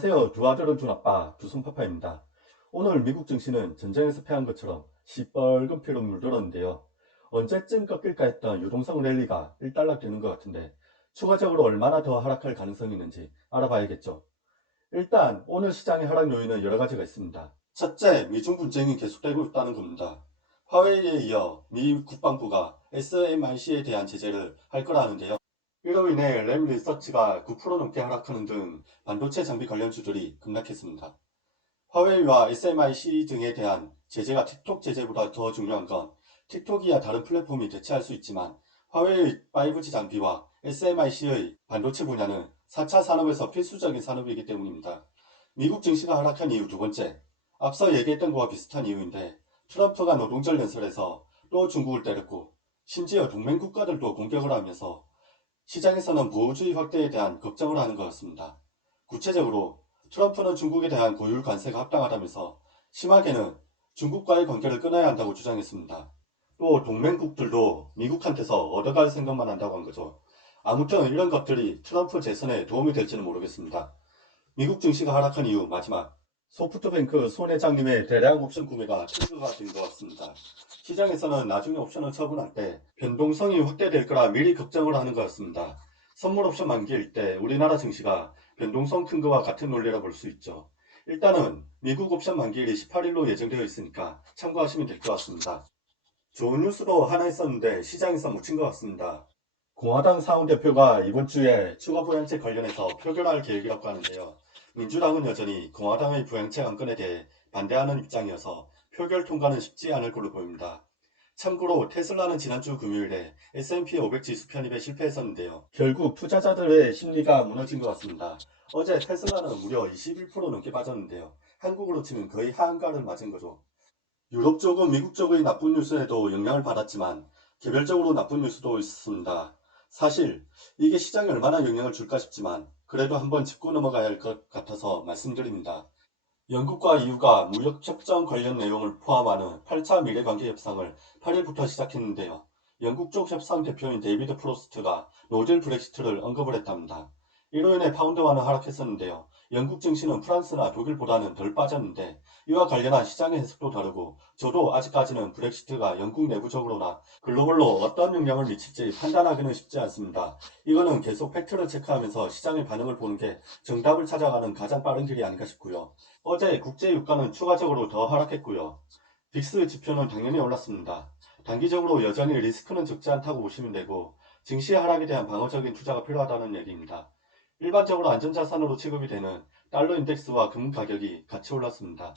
안녕하세요. 두 아들은 두 아빠 두손파파입니다. 오늘 미국 증시는 전쟁에서 패한 것처럼 시뻘건 피로 물들었는데요. 언제쯤 꺾일까 했던 유동성 랠리가 일단락되는 것 같은데 추가적으로 얼마나 더 하락할 가능성이 있는지 알아봐야겠죠. 일단 오늘 시장의 하락 요인은 여러 가지가 있습니다. 첫째, 미중 분쟁이 계속되고 있다는 겁니다. 화웨이에 이어 미 국방부가 SMIC에 대한 제재를 할 거라는데요. 이로 인해 램 리서치가 9% 넘게 하락하는 등 반도체 장비 관련주들이 급락했습니다. 화웨이와 SMIC 등에 대한 제재가 틱톡 제재보다 더 중요한 건 틱톡이야 다른 플랫폼이 대체할 수 있지만 화웨이의 5G 장비와 SMIC의 반도체 분야는 4차 산업에서 필수적인 산업이기 때문입니다. 미국 증시가 하락한 이유 두 번째, 앞서 얘기했던 것과 비슷한 이유인데 트럼프가 노동절 연설에서 또 중국을 때렸고 심지어 동맹 국가들도 공격을 하면서 시장에서는 보호주의 확대에 대한 걱정을 하는 것 같습니다. 구체적으로 트럼프는 중국에 대한 고율 관세가 합당하다면서 심하게는 중국과의 관계를 끊어야 한다고 주장했습니다. 또 동맹국들도 미국한테서 얻어갈 생각만 한다고 한 거죠. 아무튼 이런 것들이 트럼프 재선에 도움이 될지는 모르겠습니다. 미국 증시가 하락한 이유 마지막, 소프트뱅크 손 회장님의 대량 옵션 구매가 트리거가 된 것 같습니다. 시장에서는 나중에 옵션을 처분할 때 변동성이 확대될 거라 미리 걱정을 하는 것 같습니다. 선물 옵션 만기일 때 우리나라 증시가 변동성 큰 거와 같은 논리라 볼 수 있죠. 일단은 미국 옵션 만기일이 18일로 예정되어 있으니까 참고하시면 될 것 같습니다. 좋은 뉴스도 하나 있었는데 시장에서 묻힌 것 같습니다. 공화당 상원대표가 이번 주에 추가 부양책 관련해서 표결할 계획이라고 하는데요. 민주당은 여전히 공화당의 부양책 안건에 대해 반대하는 입장이어서 표결 통과는 쉽지 않을 걸로 보입니다. 참고로 테슬라는 지난주 금요일에 S&P 500 지수 편입에 실패했었는데요. 결국 투자자들의 심리가 무너진 것 같습니다. 어제 테슬라는 무려 21% 넘게 빠졌는데요. 한국으로 치면 거의 하한가를 맞은 거죠. 유럽 쪽은 미국 쪽의 나쁜 뉴스에도 영향을 받았지만 개별적으로 나쁜 뉴스도 있었습니다. 사실 이게 시장에 얼마나 영향을 줄까 싶지만 그래도 한번 짚고 넘어가야 할 것 같아서 말씀드립니다. 영국과 EU가 무역협정 관련 내용을 포함하는 8차 미래관계 협상을 8일부터 시작했는데요. 영국 쪽 협상 대표인 데이비드 프로스트가 노딜 브렉시트를 언급을 했답니다. 이로 인해 파운드화는 하락했었는데요. 영국 증시는 프랑스나 독일보다는 덜 빠졌는데 이와 관련한 시장의 해석도 다르고 저도 아직까지는 브렉시트가 영국 내부적으로나 글로벌로 어떤 영향을 미칠지 판단하기는 쉽지 않습니다. 이거는 계속 팩트를 체크하면서 시장의 반응을 보는 게 정답을 찾아가는 가장 빠른 길이 아닌가 싶고요. 어제 국제 유가는 추가적으로 더 하락했고요. 빅스 지표는 당연히 올랐습니다. 단기적으로 여전히 리스크는 적지 않다고 보시면 되고 증시 하락에 대한 방어적인 투자가 필요하다는 얘기입니다. 일반적으로 안전자산으로 취급이 되는 달러 인덱스와 금 가격이 같이 올랐습니다.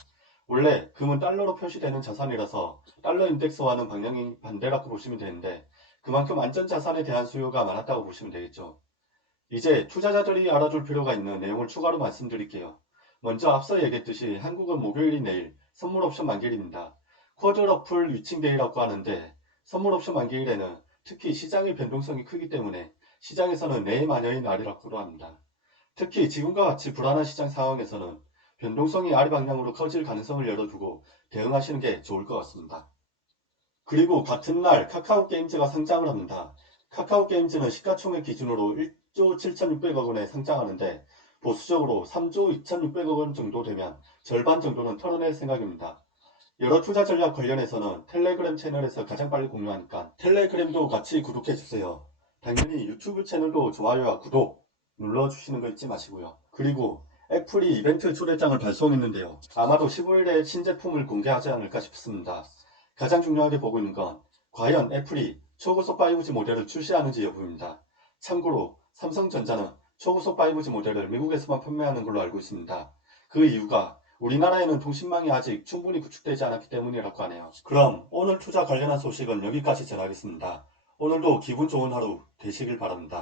원래 금은 달러로 표시되는 자산이라서 달러 인덱스와는 방향이 반대라고 보시면 되는데 그만큼 안전자산에 대한 수요가 많았다고 보시면 되겠죠. 이제 투자자들이 알아둘 필요가 있는 내용을 추가로 말씀드릴게요. 먼저 앞서 얘기했듯이 한국은 목요일이 내일 선물 옵션 만기일입니다. 쿼드러플 위칭데이라고 하는데 선물 옵션 만기일에는 특히 시장의 변동성이 크기 때문에 시장에서는 내마녀의 날이라고도 합니다. 특히 지금과 같이 불안한 시장 상황에서는 변동성이 아래 방향으로 커질 가능성을 열어두고 대응하시는 게 좋을 것 같습니다. 그리고 같은 날 카카오 게임즈가 상장을 합니다. 카카오 게임즈는 시가총액 기준으로 1조 7,600억 원에 상장하는데 보수적으로 3조 2,600억 원 정도 되면 절반 정도는 털어낼 생각입니다. 여러 투자 전략 관련해서는 텔레그램 채널에서 가장 빨리 공유하니까 텔레그램도 같이 구독해주세요. 당연히 유튜브 채널도 좋아요와 구독 눌러주시는 거 잊지 마시고요. 그리고 애플이 이벤트 초대장을 발송했는데요. 아마도 15일에 신제품을 공개하지 않을까 싶습니다. 가장 중요하게 보고 있는 건 과연 애플이 초고속 5G 모델을 출시하는지 여부입니다. 참고로 삼성전자는 초고속 5G 모델을 미국에서만 판매하는 걸로 알고 있습니다. 그 이유가 우리나라에는 통신망이 아직 충분히 구축되지 않았기 때문이라고 하네요. 그럼 오늘 투자 관련한 소식은 여기까지 전하겠습니다. 오늘도 기분 좋은 하루 되시길 바랍니다.